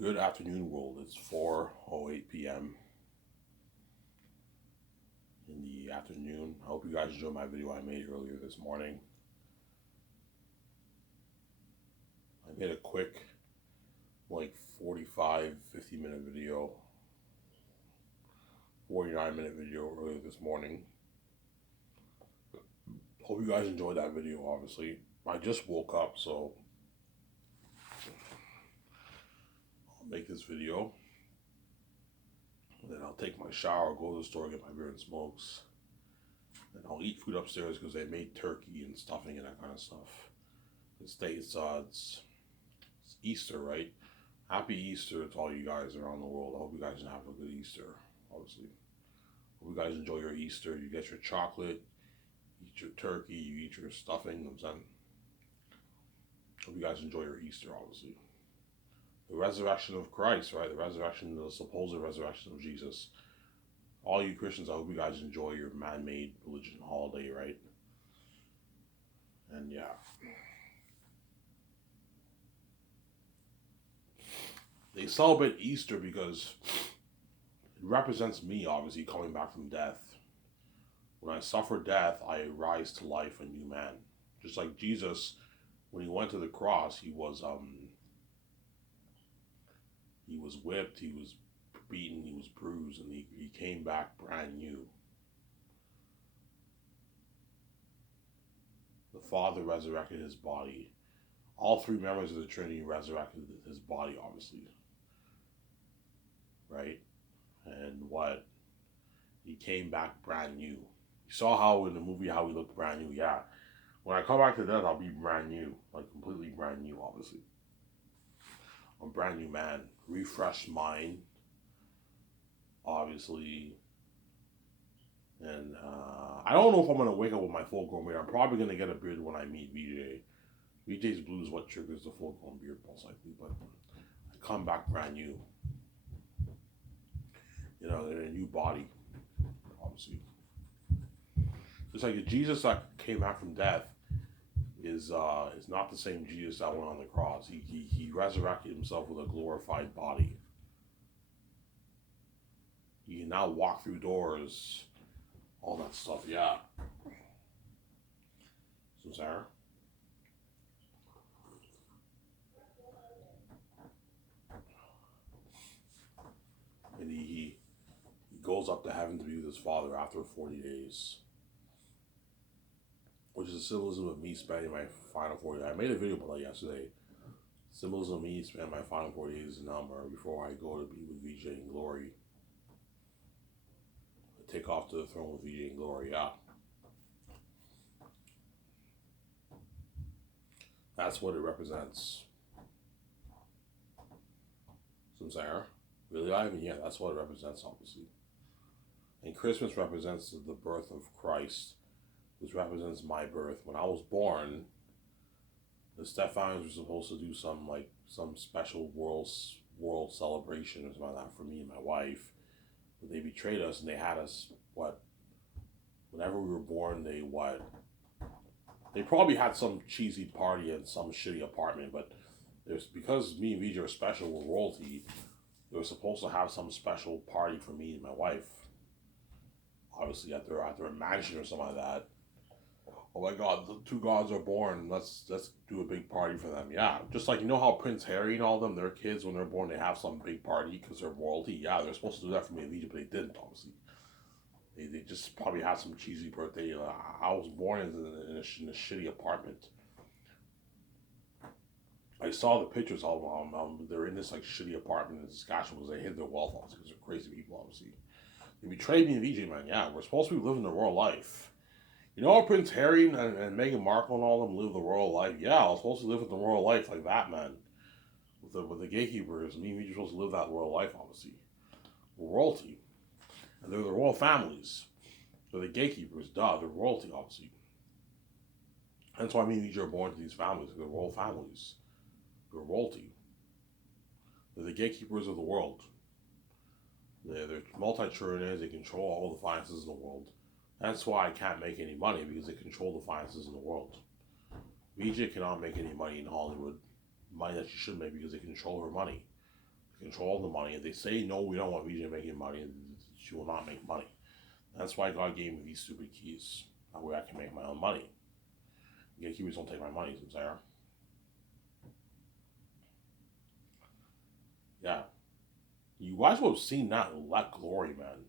Good afternoon, world. It's 4:08 p.m. in the afternoon. I hope you guys enjoyed my video I made earlier this morning. I made a quick, 45, 50-minute video, 49-minute video earlier this morning. Hope you guys enjoyed that video, obviously. I just woke up, so I'll make this video. Then I'll take my shower, go to the store, get my beer and smokes. Then I'll eat food upstairs because they made turkey and stuffing and that kind of stuff. It's Easter, right? Happy Easter to all you guys around the world. I hope you guys have a good Easter, obviously. Hope you guys enjoy your Easter. You get your chocolate, you eat your turkey, you eat your stuffing. Hope you guys enjoy your Easter, obviously. The resurrection of Christ, right? The supposed resurrection of Jesus. All you Christians, I hope you guys enjoy your man-made religion holiday, right? And yeah. They celebrate Easter because it represents me, obviously, coming back from death. When I suffer death, I rise to life, a new man. Just like Jesus, when he went to the cross, he was whipped, he was beaten, he was bruised, and he came back brand new. The Father resurrected his body. All three members of the Trinity resurrected his body, obviously. Right? And what? He came back brand new. You saw how in the movie how he looked brand new. Yeah. When I come back to death, I'll be brand new. Like completely brand new, obviously. I'm a brand new man. Refreshed mind. Obviously. And I don't know if I'm going to wake up with my full grown beard. I'm probably going to get a beard when I meet VJ. VJ's blue is what triggers the full grown beard, most likely. But I come back brand new. In a new body, obviously. Just like the Jesus that came back from death is not the same Jesus that went on the cross. He resurrected himself with a glorified body. He can now walk through doors, all that stuff. Yeah. So Sarah. And he goes up to heaven to be with his Father after 40 days. Which is a symbolism of me spending my final 40 days. I made a video about that yesterday. Symbolism of me spending my final 40 days in number before I go to be with VJ in glory. Take off to the throne with VJ in glory, yeah. That's what it represents. Samsara? Really, Ivan? Yeah, that's what it represents, obviously. And Christmas represents the birth of Christ, which represents my birth. When I was born, the Stefanos were supposed to do some special world celebration or something like that for me and my wife. But they betrayed us and they had us, whenever we were born, they probably had some cheesy party in some shitty apartment, but because me and VJ are special, we're royalty, they were supposed to have some special party for me and my wife. Obviously at their mansion or something like that. Oh my God, the two gods are born. Let's do a big party for them. Yeah, just like how Prince Harry and all of them, their kids when they're born, they have some big party because they're royalty. Yeah, they're supposed to do that for me and VJ, but they didn't. Obviously, they just probably had some cheesy birthday. I was born in a shitty apartment. I saw the pictures of them. They're in this shitty apartment in Saskatchewan because they hid their wealth, obviously, because they're crazy people, obviously. They betrayed me and VJ, man. Yeah, we're supposed to be living the royal life. Prince Harry and Meghan Markle and all of them live the royal life. Yeah, I was supposed to live with the royal life like that, man. With the gatekeepers, me and VJ are supposed to live that royal life, obviously. We're royalty. And they're the royal families. They're the gatekeepers, they're royalty, obviously. That's why me and VJ are born to these families. They're royal families. They're royalty. They're the gatekeepers of the world. They're multi-trillionaires. They control all the finances in the world. That's why I can't make any money, because they control the finances in the world. VJ cannot make any money in Hollywood. Money that she should make because they control her money. control the money. If they say no, we don't want VJ making money, she will not make money. That's why God gave me these stupid keys. That way I can make my own money. Gatekeepers don't take my money, Sarah. Yeah. You guys would have seen that Let Glory, man.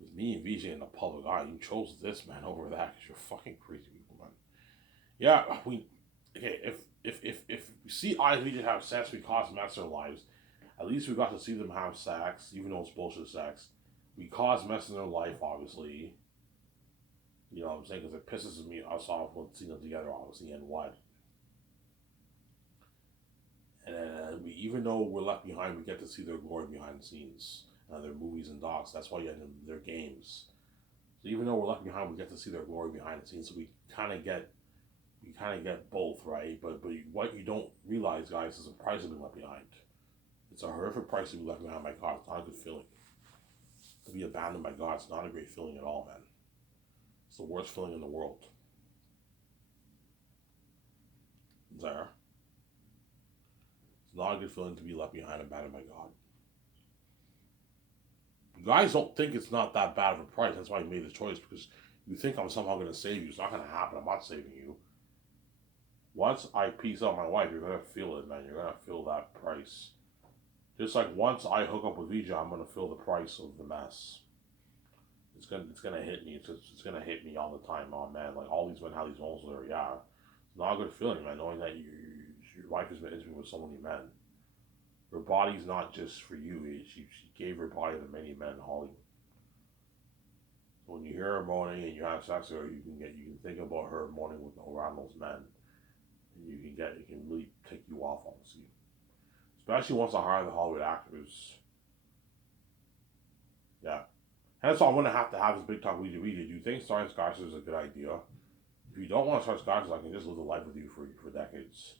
With me and VJ in the public eye. You chose this, man, over that because you're fucking crazy people, man. Yeah, okay, if we see eyes we didn't have sex, we caused mess in their lives. At least we got to see them have sex, even though it's bullshit sex. We caused mess in their life, obviously. You know what I'm saying? Because it pisses us off when seeing them together, obviously, and what. And we, even though we're left behind, we get to see their glory behind the scenes, their movies and docs. That's why you have their games. So even though we're left behind, we get to see their glory behind the scenes. So we kind of get both, right? But what you don't realize, guys, is the price of being left behind. It's a horrific price to be left behind by God. It's not a good feeling. To be abandoned by God, it's not a great feeling at all, man. It's the worst feeling in the world. There. It's not a good feeling to be left behind, abandoned by God. You guys don't think it's not that bad of a price. That's why you made the choice, because you think I'm somehow going to save you. It's not going to happen. I'm not saving you. Once I peace out my wife, you're going to feel it, man. You're going to feel that price. Just like once I hook up with VJ, I'm going to feel the price of the mess. It's gonna hit me. It's gonna hit me all the time. Oh man, like all these men have these moments where it's not a good feeling, man. Knowing that your wife has been intimate with so many men. Her body's not just for you. She gave her body to many men, Holly. So when you hear her moaning and you have sex with her, you can think about her moaning with around those men, and it can really tick you off, honestly. Especially once I hire the Hollywood actors. Yeah. And that's all I'm going to have this big talk with you. Do you think starting Skyscraper is a good idea? If you don't want to start Skyscraper, I can just live the life with you for decades.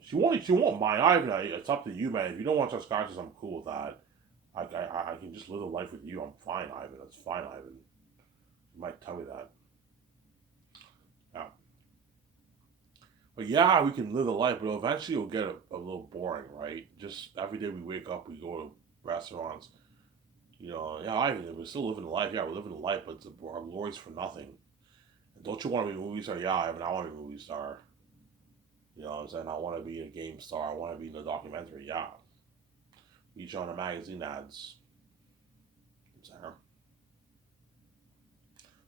She won't mind either. It's up to you, man. If you don't want to start Skyscraper, I'm cool with that. I can just live the life with you. I'm fine, Ivan. That's fine, Ivan. You might tell me that. Yeah. But yeah, we can live the life, but eventually it'll get a little boring, right? Just every day we wake up, we go to restaurants. You know, yeah, Ivan, we're still living the life. Yeah, we're living the life, but our glory's for nothing. And don't you want to be a movie star? Yeah, Ivan, I want to be a movie star. You know what I'm saying? I want to be a game star. I want to be in a documentary. Yeah. Each on the magazine ads.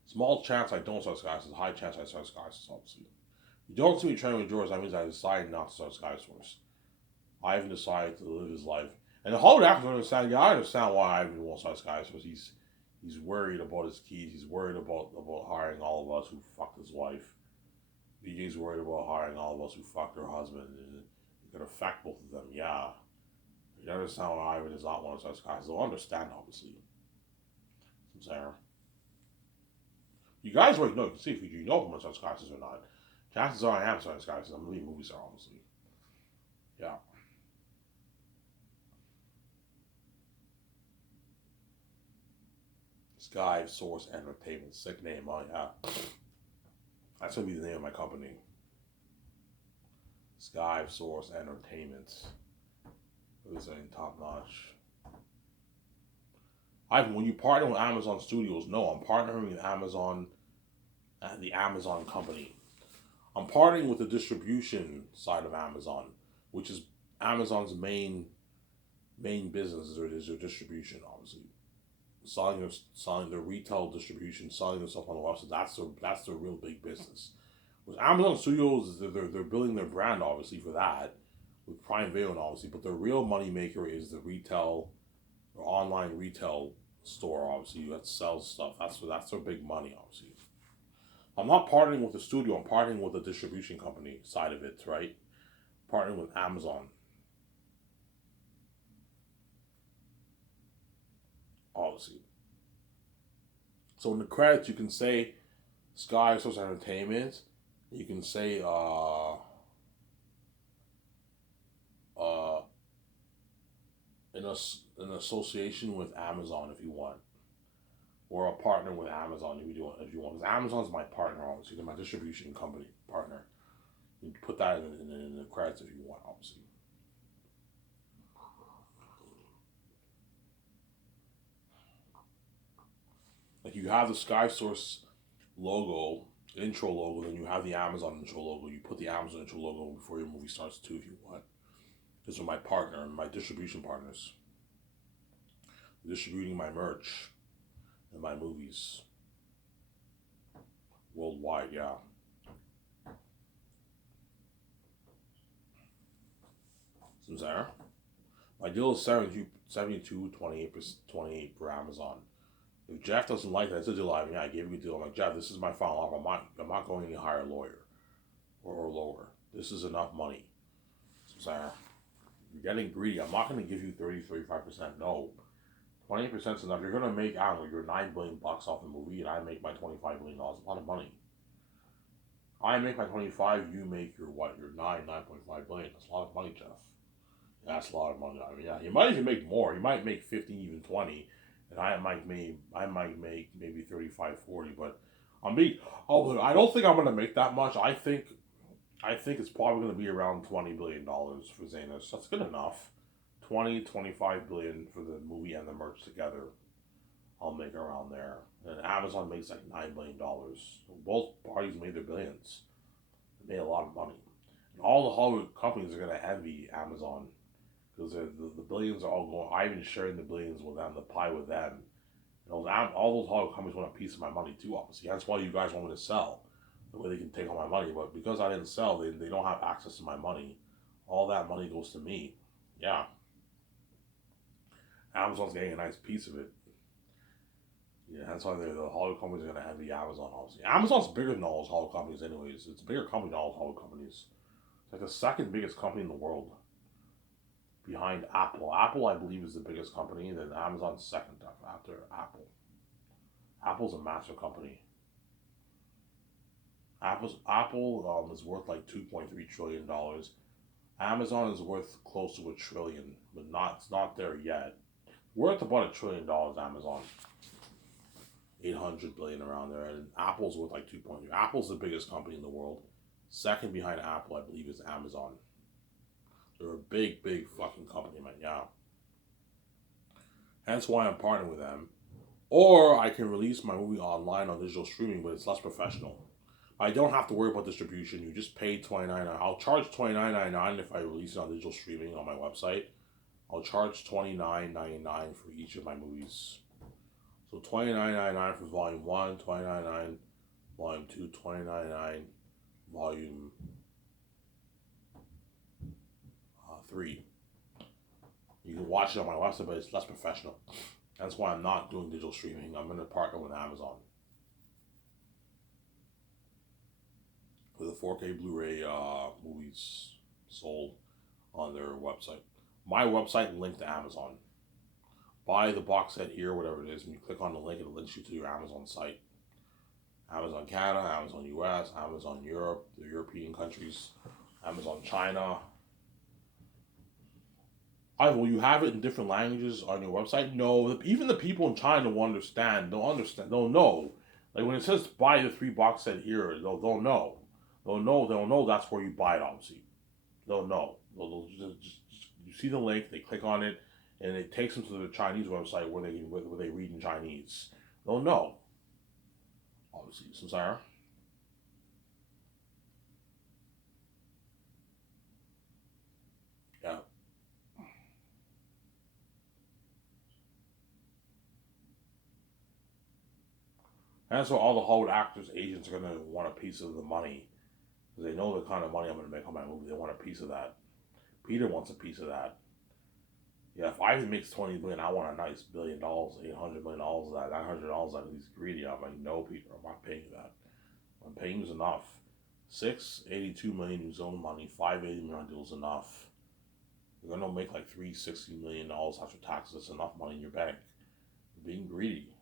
Small chance I don't start Skyscraper. High chance I start Skyscraper, obviously. You don't see me training with George, that means I decided not to start Skyscraper. Ivan decided to live his life. And the Hollywood actors don't understand. Yeah, I understand why Ivan won't start Skyscraper. He's worried about his keys. He's worried about hiring all of us who fucked his wife. VJ's worried about hiring all of us who fucked her husband. And it could affect both of them. Yeah. You understand why Ivan does not want to start Skyscraper. They'll understand, obviously. I'm saying. You guys already know. You can see if you know if I'm going to start Skyscraper or not. Chances are I am starting Skyscraper. I'm going to be a movie star, obviously. Yeah. Sky Source Entertainment. Sick name, oh yeah. That's gonna be the name of my company. Sky Source Entertainment. This ain't top notch. When you partner with Amazon Studios, no, I'm partnering with Amazon, the Amazon company. I'm partnering with the distribution side of Amazon, which is Amazon's main business is their distribution, obviously. Selling their retail distribution, selling their stuff on the website. That's their real big business. With Amazon Studios, they're building their brand obviously for that, with Prime Video obviously, but their real money maker is the retail, or online retail store obviously that sells stuff. That's their big money obviously. I'm not partnering with the studio. I'm partnering with the distribution company side of it, right? Partnering with Amazon. Obviously. So in the credits, you can say Sky Source Entertainment. You can say in association with Amazon if you want, or a partner with Amazon if you want. Because Amazon's my partner, obviously. They're my distribution company partner. You can put that in the credits if you want, obviously. you have the Sky Source logo, intro logo, then you have the Amazon intro logo. You put the Amazon intro logo before your movie starts too, if you want. These are my partner and my distribution partners. Distributing my merch and my movies worldwide, yeah. There. My deal is 28 for Amazon. If Jeff doesn't like that, it's a deal. I mean, I gave you a deal. I'm like, Jeff, this is my final offer. I'm not going any higher, lawyer, or lower. This is enough money. Sarah, you're getting greedy. I'm not going to give you 35%. No, 20% is enough. You're going to make, I don't know, you're $9 billion off the movie, and I make my $25 billion. A lot of money. I make my 25. You make your what? Your 9.5 billion. That's a lot of money, Jeff. That's a lot of money. I mean, yeah, you might even make more. You might make 15, even 20, and I might make maybe 35, 40. But I don't think I'm gonna make that much. I think it's probably gonna be around $20 billion for Xanos. That's good enough. 25 billion for the movie and the merch together. I'll make around there. And Amazon makes like $9 billion. Both parties made their billions. They made a lot of money. And all the Hollywood companies are gonna envy Amazon. Because the billions are all going. I've been sharing the billions with them, the pie with them. And all those Hollywood companies want a piece of my money too, obviously. That's why you guys want me to sell. The way they can take all my money. But because I didn't sell, they don't have access to my money. All that money goes to me. Yeah. Amazon's getting a nice piece of it. Yeah, that's why the Hollywood companies are going to envy Amazon, obviously. Amazon's bigger than all those Hollywood companies anyways. It's a bigger company than all those Hollywood companies. It's like the second biggest company in the world. Behind Apple. Apple, I believe, is the biggest company, and then Amazon's second after Apple. Apple's a massive company. Apple is worth like $2.3 trillion. Amazon is worth close to $1 trillion, but it's not there yet. Worth about $1 trillion. Amazon, 800 billion around there, and Apple's worth like 2.3. Apple's the biggest company in the world. Second behind Apple, I believe, is Amazon. They're a big fucking company, man. Yeah. Hence why I'm partnering with them. Or I can release my movie online on digital streaming, but it's less professional. I don't have to worry about distribution. You just pay $29. I'll charge $29.99 if I release it on digital streaming on my website. I'll charge $29.99 for each of my movies. So $29.99 for Volume 1, $29.99 Volume 2, $29.99 Volume 3. You can watch it on my website, but it's less professional. That's why I'm not doing digital streaming. I'm going to partner with Amazon with a 4K Blu-ray movies sold on their website. My website linked to Amazon. Buy the box set here, whatever it is, and you click on the link, it links you to your Amazon site. Amazon Canada, Amazon US, Amazon Europe, the European countries, Amazon China. Will you have it in different languages on your website? No, even the people in China will understand. They'll know. Like when it says buy the 3 box set here, they'll know. They'll know that's where you buy it, obviously. They'll know. They'll just you see the link, they click on it, and it takes them to the Chinese website where they read in Chinese. They'll know. Obviously, Sarah. Yeah. And that's why all the Hollywood actors, agents are going to want a piece of the money. Because they know the kind of money I'm going to make on my movie. They want a piece of that. Peter wants a piece of that. Yeah, if Ivan makes $20 billion, I want a nice $1 billion, $800 million of that, $900 that he's greedy. I'm like, no, Peter, I'm not paying you that. I'm paying you enough. 682 million New Zealand money, 580 million deals enough. You're gonna make like $360 million after taxes. That's enough money in your bank. You're being greedy.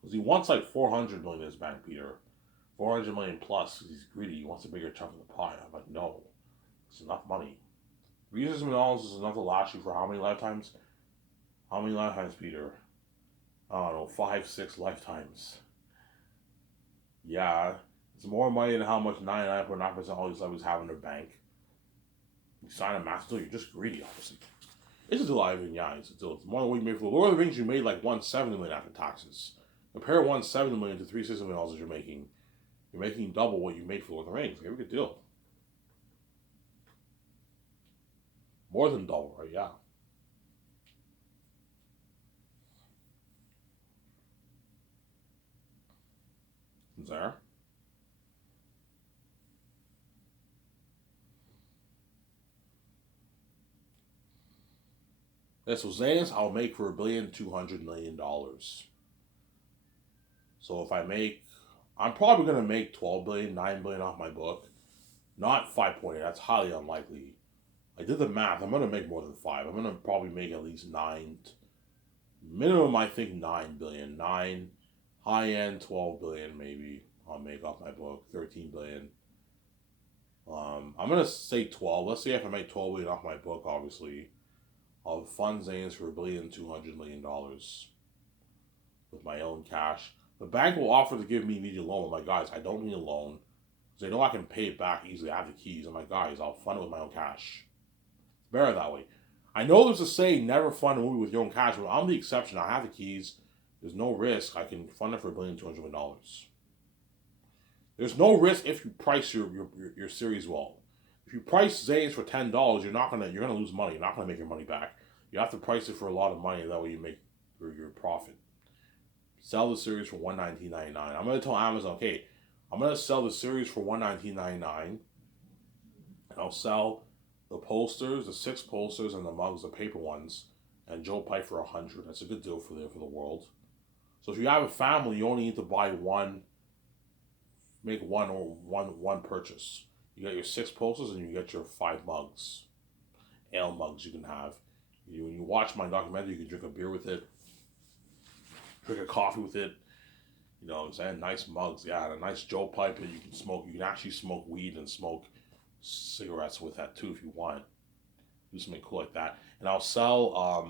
Because he wants like 400 million in his bank, Peter. 400 million plus, because he's greedy. He wants a bigger chunk of the pie. I'm like, no. It's enough money. $360 million is enough to last you for how many lifetimes? How many lifetimes, Peter? I don't know, 5, 6 lifetimes. Yeah, it's more money than how much 99.9% of all these celebrities have in their bank. You sign a master deal, you're just greedy, obviously. It's a deal, Ivan. Yeah, it's a deal. It's more than what you made for the Lord of the Rings. You made like $170 million after taxes. Compare $170 million to $360 million that you're making. You're making double what you made for Lord of the Rings. Like, a good deal. More than double, right? Yeah. There. Yeah, so Zane's I'll make for $1,200,000,000. So if I make, I'm probably gonna make 12 billion, 9 billion off my book. Not 5.8. That's highly unlikely. I did the math. I'm gonna make more than five. I'm gonna probably make at least nine. Minimum, I think 9 billion. Nine, high end 12 billion maybe. I'll make off my book 13 billion. I'm gonna say 12. Let's see if I make 12 billion off my book. Obviously, I'll fund Zane's for $1,200,000,000 with my own cash. The bank will offer to give me immediate loan. I'm like, guys, I don't need a loan because they know I can pay it back easily. I have the keys. I'm like, guys, I'll fund it with my own cash. It's better that way. I know there's a saying, never fund a movie with your own cash, but I'm the exception. I have the keys. There's no risk. I can fund it for $1,200,000,000. There's no risk if you price your series well. If you price Zane's for $10, you're gonna lose money. You're not gonna make your money back. You have to price it for a lot of money. That way you make your profit. Sell the series for $119.99. I'm gonna tell Amazon, okay, I'm gonna sell the series for $119.99. And I'll sell the posters, the 6 posters, and the mugs, the paper ones, and Joe Pipe for $100. That's a good deal for the world. So if you have a family, you only need to buy one, make one purchase. You get your 6 posters and you get your 5 mugs, ale mugs you can have. When you watch my documentary, you can drink a beer with it, drink a coffee with it. You know what I'm saying? Nice mugs, yeah, and a nice Joe Pipe that you can smoke. You can actually smoke weed and smoke cigarettes with that too if you want. Do something cool like that. And I'll sell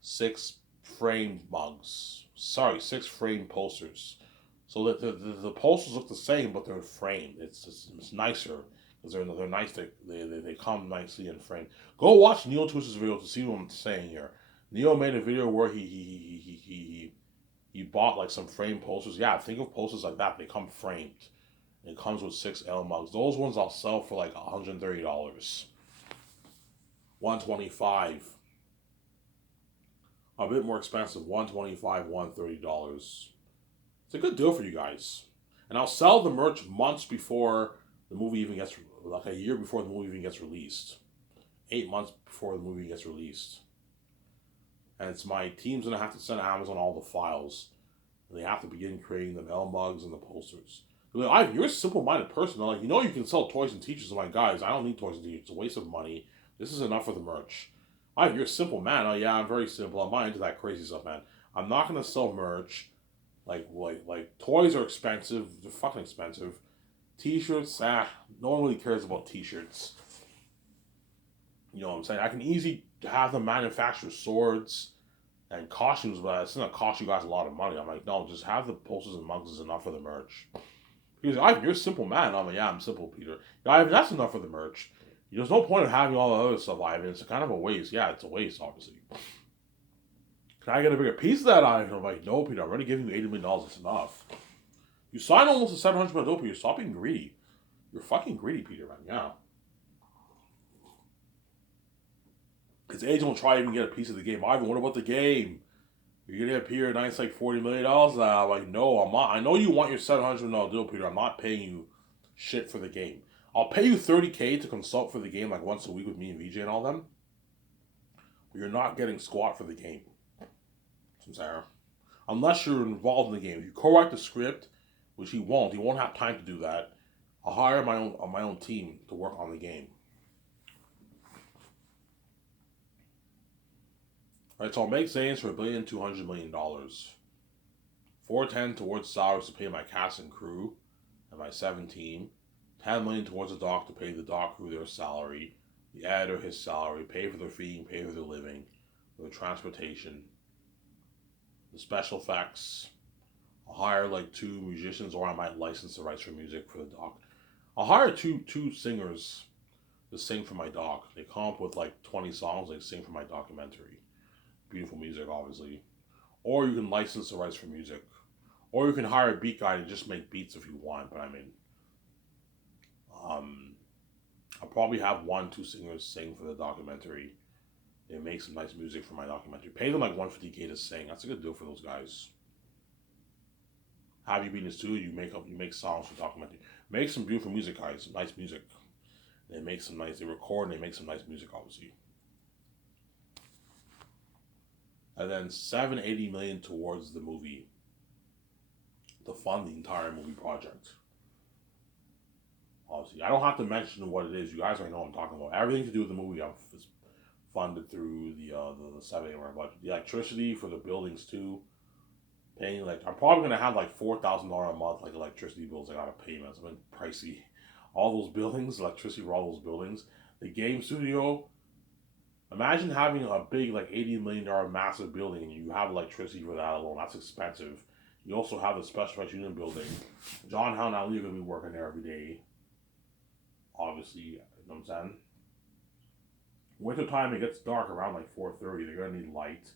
6 framed mugs. Sorry, 6 framed posters. So that the posters look the same, but they're framed. It's nicer because they're nice. They come nicely in frame. Go watch Neil Twist's video to see what I'm saying here. Neil made a video where he bought like some framed posters. Yeah, think of posters like that. They come framed. It comes with 6 L mugs. Those ones I'll sell for like $130. $125. A bit more expensive. $125, $130. It's a good deal for you guys. And I'll sell the merch months before the movie even gets, like a year before the movie even gets released. 8 months before the movie gets released. And it's my team's gonna have to send Amazon all the files. And they have to begin creating the L mugs and the posters. Like, you're a simple-minded person. I'm like, you know you can sell toys and t-shirts. I'm like, guys, I don't need toys and t-shirts. It's a waste of money. This is enough for the merch. You're a simple man. Oh yeah, I'm very simple. I'm not into that crazy stuff, man. I'm not gonna sell merch. Like toys are expensive. They're fucking expensive. T-shirts, no one really cares about t-shirts. You know what I'm saying? I can easily have them manufacture swords and costumes, but it's gonna cost you guys a lot of money. I'm like, no, just have the posters and mugs is enough for the merch. He's like, you're a simple man. I'm like, yeah, I'm simple, Peter. Yeah, Ivan, that's enough for the merch. There's no point of having all the other stuff, Ivan. It's kind of a waste. Yeah, it's a waste, obviously. Can I get a bigger piece of that, Ivan? I'm like, no, Peter, I'm already giving you $80 million. It's enough. You signed almost a $700 million, Peter. Stop being greedy. You're fucking greedy, Peter, man. Yeah. His agent will try to even get a piece of the game. Ivan, what about the game? You're gonna get Peter a nice like $40 million now. I'm like, no, I'm not. I know you want your $700 million deal, Peter. I'm not paying you shit for the game. I'll pay you $30K to consult for the game like once a week with me and VJ and all them. But you're not getting squat for the game. Sarah. Unless you're involved in the game. If you co-write the script, which he won't have time to do that. I'll hire my own team to work on the game. Alright, so I'll make Zane's for $1,200,000,000. $410 towards salaries to pay my cast and crew and my 7 team. $10 million towards the doc to pay the doc crew their salary, the editor his salary, pay for their feeding, pay for their living, their transportation, the special effects. I'll hire like 2 musicians, or I might license the rights for music for the doc. I'll hire two singers to sing for my doc. They come up with like 20 songs they sing for my documentary. Beautiful music, obviously. Or you can license the rights for music. Or you can hire a beat guy to just make beats if you want. But I mean, I'll probably have 1, 2 singers sing for the documentary. They make some nice music for my documentary. Pay them like $150K to sing. That's a good deal for those guys. Have you be in the studio? You make songs for documentary. Make some beautiful music, guys. Some nice music. They make some nice. They record and they make some nice music, obviously. And then $780 million towards the movie to fund the entire movie project. Obviously, I don't have to mention what it is. You guys already know what I'm talking about. Everything to do with the movie is funded through the $780 million budget. The electricity for the buildings too. Paying I'm probably gonna have like $4,000 a month electricity bills I gotta pay. Man, it's been pricey. All those buildings, electricity for all those buildings. The game studio. Imagine having a big $80 million massive building and you have electricity for that alone. That's expensive. You also have the special effects unit building. John Howe and Ali are gonna be working there every day. Obviously, you know what I'm saying. Winter time it gets dark around 4:30. They're gonna need light.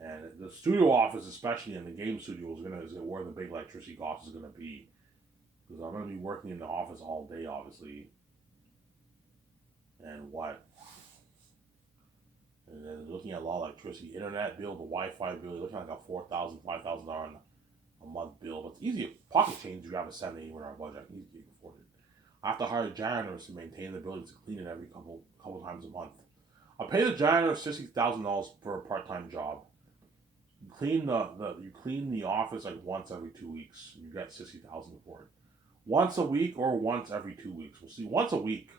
And the studio office, especially in the game studio, is where the big electricity cost is gonna be. Because I'm gonna be working in the office all day, obviously. And then looking at a lot of electricity, internet bill, the Wi-Fi bill, you're looking at a $4,000, $5,000 a month bill. But it's easy. Pocket change, you have a $780 budget. Easy to afford it. I have to hire janitors to maintain the building, to clean it every couple times a month. I'll pay the janitor $60,000 for a part-time job. You clean the office once every 2 weeks. You get $60,000 for it. Once a week or once every 2 weeks. We'll see. Once a week.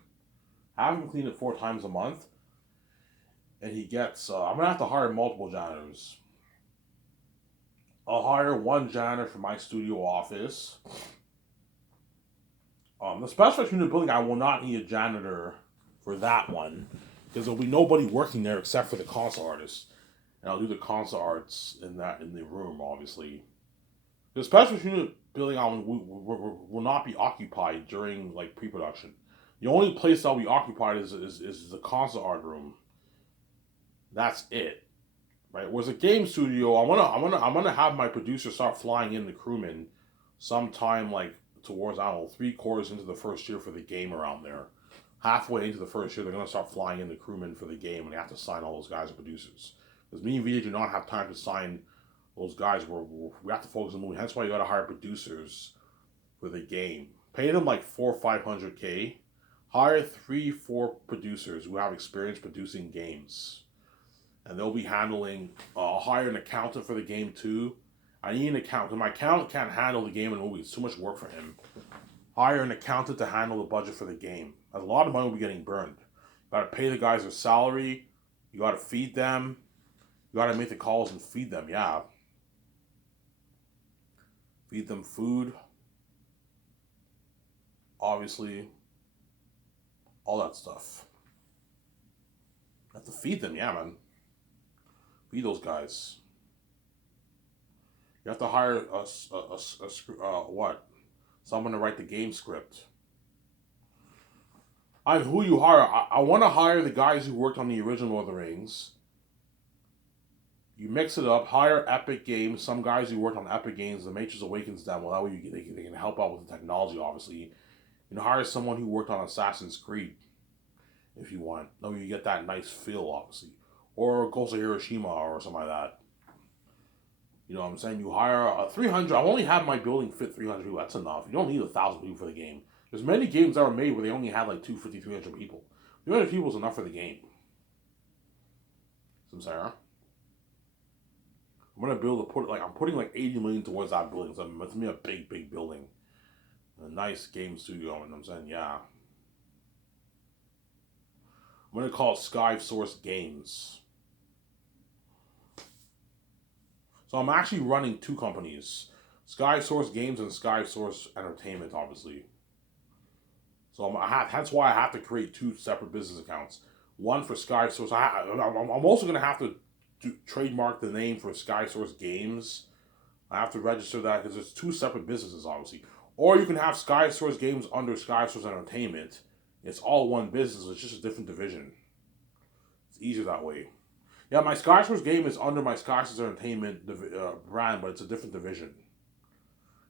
Have him clean it 4 times a month. And he gets. I'm gonna have to hire multiple janitors. I'll hire one janitor for my studio office. The special effects unit building, I will not need a janitor for that one because there'll be nobody working there except for the console artist. And I'll do the console arts in the room, obviously. The special unit building will not be occupied during pre-production. The only place that'll be occupied is the console art room. That's it, right? Whereas a game studio, I'm gonna have my producer start flying in the crewmen sometime towards 3/4 into the first year for the game around there. Halfway into the first year, they're gonna start flying in the crewmen for the game, and they have to sign all those guys and producers. Because me and VJ do not have time to sign those guys. We have to focus on the movie. Hence why you gotta hire producers for the game. Pay them $400 or $500K. Hire 3-4 producers who have experience producing games. And they'll be handling, hire an accountant for the game too. I need an accountant. My accountant can't handle the game and movie. It's too much work for him. Hire an accountant to handle the budget for the game. A lot of money will be getting burned. You gotta pay the guys their salary. You gotta feed them. You gotta make the calls and feed them, yeah. Feed them food. Obviously. All that stuff. You have to feed them, yeah, man. Feed those guys. You have to hire someone to write the game script. Who you hire? I want to hire the guys who worked on the original Lord of the Rings. You mix it up. Hire Epic Games. Some guys who worked on Epic Games, the Matrix Awakens demo. That way they can help out with the technology, obviously. Hire someone who worked on Assassin's Creed, if you want. No, you get that nice feel, obviously. Or Ghost of Hiroshima or something like that. You know what I'm saying? You hire a 300. I only have my building fit 300 people. That's enough. You don't need 1,000 people for the game. There's many games that were made where they only had 250, 300 people. 300 people is enough for the game. I'm sorry. I'm gonna I'm putting $80 million towards that building. So it's gonna be a big, big building. A nice game studio, and I'm saying, yeah. I'm gonna call it SkySource Games. So I'm actually running 2 companies. SkySource Games and SkySource Entertainment, obviously. So that's why I have to create 2 separate business accounts. One for SkySource. I'm also going to have to trademark the name for SkySource Games. I have to register that because there's 2 separate businesses, obviously. Or you can have SkySource Games under SkySource Entertainment. It's all one business. It's just a different division. It's easier that way. Yeah, my Skyscrapers game is under my Skyscrapers Entertainment brand, but it's a different division.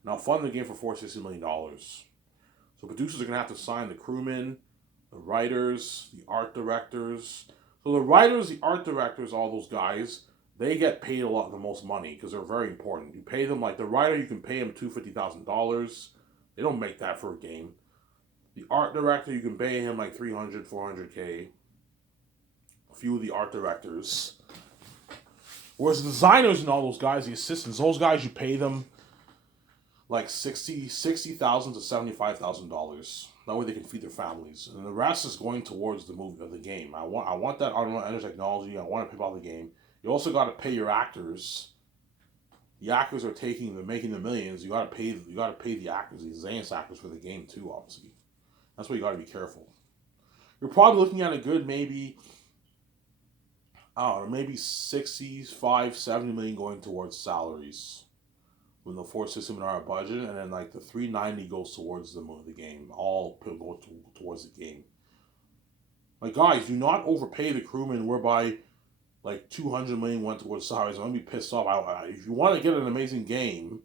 Now, fund the game for $460 million. So producers are gonna have to sign the crewmen, the writers, the art directors. So the writers, the art directors, all those guys, they get paid a lot, the most money because they're very important. You pay them like the writer, you can pay him $250,000. They don't make that for a game. The art director, you can pay him like 300, 400K. A few of the art directors. Whereas the designers and all those guys, the assistants, those guys you pay them like $60,000 to $75,000. That way they can feed their families, and the rest is going towards the movie of the game. I want that Unreal Engine technology. I want to pay out the game. You also got to pay your actors. The actors are making the millions. You got to pay the actors, the Xehanort actors for the game too. Obviously, that's why you got to be careful. You're probably looking at a good maybe, I don't know, maybe 65, 70 million going towards salaries with the Force system in our budget, and then like the 390 goes towards the game. All go towards the game. Like, guys, do not overpay the crewmen whereby like 200 million went towards salaries. I'm gonna be pissed off. If you want to get an amazing game,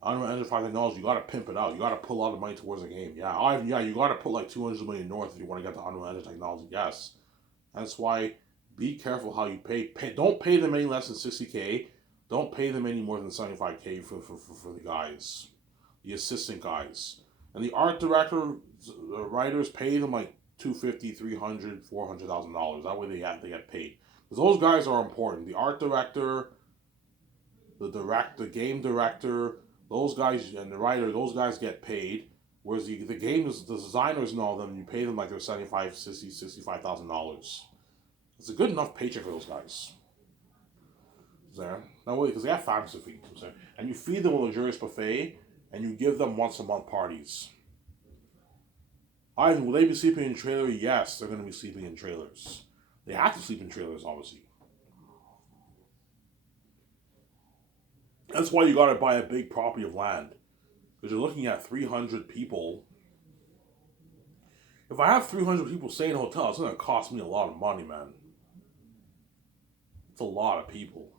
Unreal Engine 5 technology, you gotta pimp it out. You gotta put a lot of money towards the game. Yeah, you gotta put like 200 million north if you want to get the Unreal Engine technology. Yes, that's why. Be careful how you pay. Don't pay them any less than 60K. Don't pay them any more than 75K for the guys, the assistant guys. And the art director, the writers, pay them like $250,000, $300,000, $400,000. That way they get paid. Because those guys are important. The art director, the game director, those guys, and the writer, those guys get paid. Whereas the designers and all of them, you pay them like they're $75,000, $60,000, $65,000. It's a good enough paycheck for those guys. There. No way, because they have families to feed. And you feed them a luxurious buffet, and you give them once a month parties. Will they be sleeping in trailers? Yes, they're going to be sleeping in trailers. They have to sleep in trailers, obviously. That's why you got to buy a big property of land. Because you're looking at 300 people. If I have 300 people staying in a hotel, it's going to cost me a lot of money, man. It's a lot of people.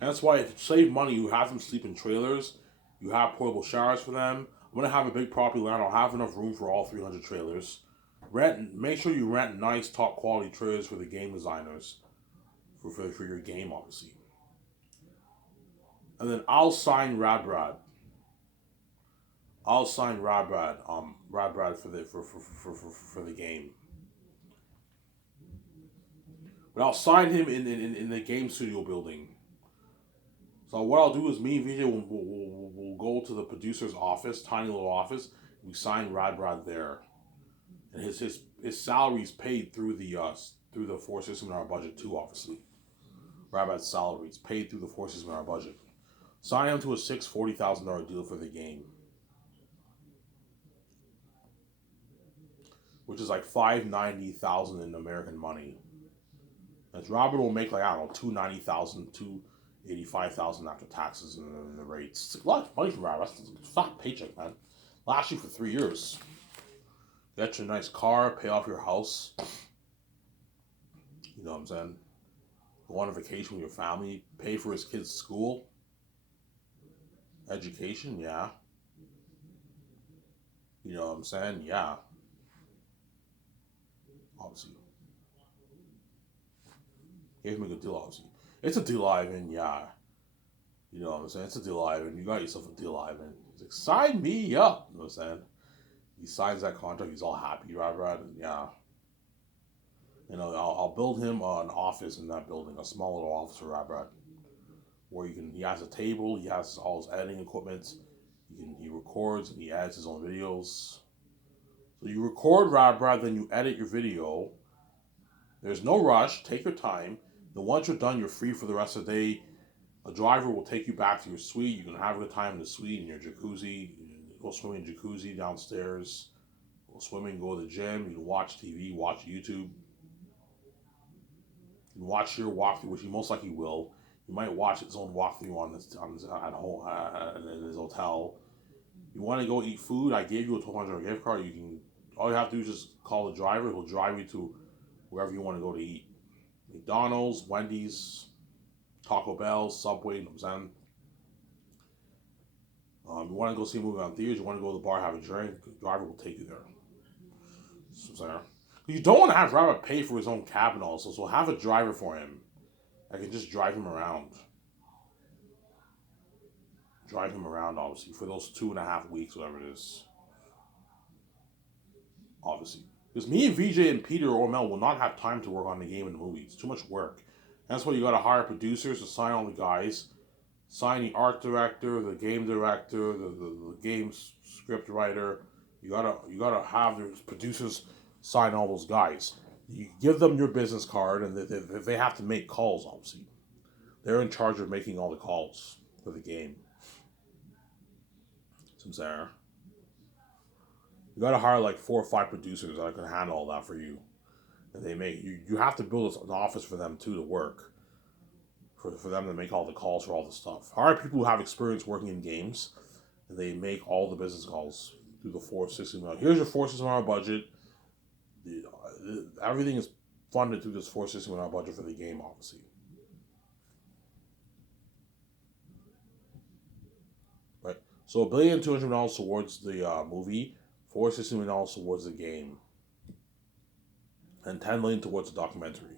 And that's why, to save money, you have them sleep in trailers. You have portable showers for them. I'm going to have a big property land. I'll have enough room for all 300 trailers. Make sure you rent nice, top quality trailers for the game designers. For your game, obviously. And then I'll sign Radbrad. Radbrad for the game. But I'll sign him in the game studio building. So what I'll do is me and VJ will go to the producer's office, tiny little office. We sign Radbrad there, and his salary is paid through the Force system in our budget too. Obviously, Radbrad's salary is paid through the Force system in our budget. Sign him to a $640,000 deal for the game, which is like $590,000 in American money. And Robert will make like, I don't know, $290,000, $285,000 after taxes and the rates. It's a lot of money for Robert. That's a fat paycheck, man. Last you for 3 years. Get your nice car, pay off your house. You know what I'm saying? Go on a vacation with your family, pay for his kids' school, education, yeah. You know what I'm saying? Yeah. Obviously. Gave him a good deal, obviously. It's a deal, Ivan, yeah. You know what I'm saying? It's a deal, Ivan. You got yourself a deal, Ivan. He's like, sign me up. You know what I'm saying? He signs that contract. He's all happy, right? Yeah. You know, I'll build him an office in that building, a small little office for Radbrad, where he has a table, he has all his editing equipment, he records and he adds his own videos. So you record Radbrad, then you edit your video. There's no rush. Take your time. Then once you're done, you're free for the rest of the day. A driver will take you back to your suite. You can have a good time in the suite, in your jacuzzi. Go swimming in jacuzzi downstairs. Go swimming, go to the gym. You can watch TV, watch YouTube. You can watch your walkthrough, which you most likely will. You might watch his own walkthrough at home in his hotel. You want to go eat food? I gave you a $1,200 gift card. All you have to do is just call the driver. He'll drive you to wherever you want to go to eat. McDonald's, Wendy's, Taco Bell, Subway, you know what I'm saying? You want to go see a movie on theaters, you want to go to the bar, have a drink, the driver will take you there. So you don't want to have driver pay for his own cab and all, so have a driver for him. I can just drive him around. Drive him around, obviously, for those 2.5 weeks, whatever it is. Obviously. Because me and VJ and Peter or Mel will not have time to work on the game and the movie. It's too much work. That's why you gotta hire producers to sign all the guys, sign the art director, the game director, the game script writer. You gotta have the producers sign all those guys. You give them your business card, and they have to make calls. Obviously, they're in charge of making all the calls for the game. Sincere. You gotta hire like 4 or 5 producers that can handle all that for you. And they make you have to build an office for them too to work. For them to make all the calls for all the stuff. Hire people who have experience working in games, and they make all the business calls through the $460 million. Here's your $460 million budget. Everything is funded through this $460 million budget for the game, obviously. Right. So $1,200,000,000 towards the movie, $460 million towards the game, and $10 million towards the documentary.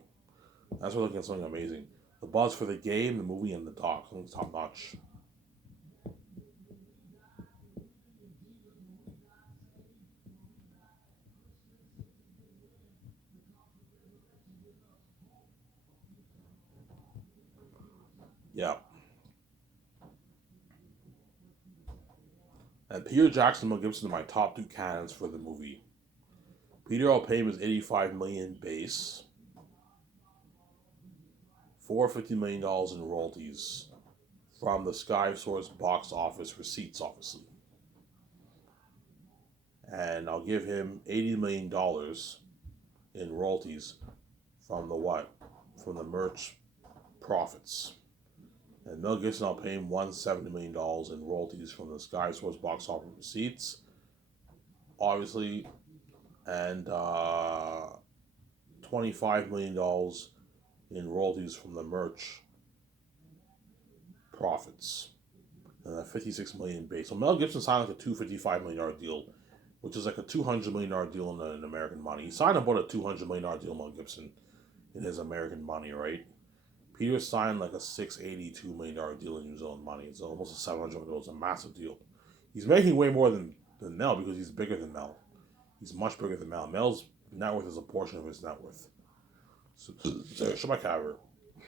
That's what looking at something amazing. The buzz for the game, the movie, and the doc. Something's top notch. Yeah. And Peter Jackson and Mel Gibson are my top 2 candidates for the movie. Peter, I'll pay him his $85 million base, $450 million in royalties from the Sky Source box office receipts, obviously. And I'll give him $80 million in royalties from the what? From the merch profits. And Mel Gibson, I'll pay him $170 million in royalties from the Sky Source box office receipts, obviously, and $25 million in royalties from the merch profits, and a $56 million base. So Mel Gibson signed like a $255 million deal, which is like a $200 million deal in American money. He signed about a $200 million deal, Mel Gibson, in his American money, right? Peter signed like a $682 million deal in New Zealand money. It's almost a $700 million. It's a massive deal. He's making way more than Mel because he's bigger than Mel. He's much bigger than Mel. Mel's net worth is a portion of his net worth. So Shabbat Cover.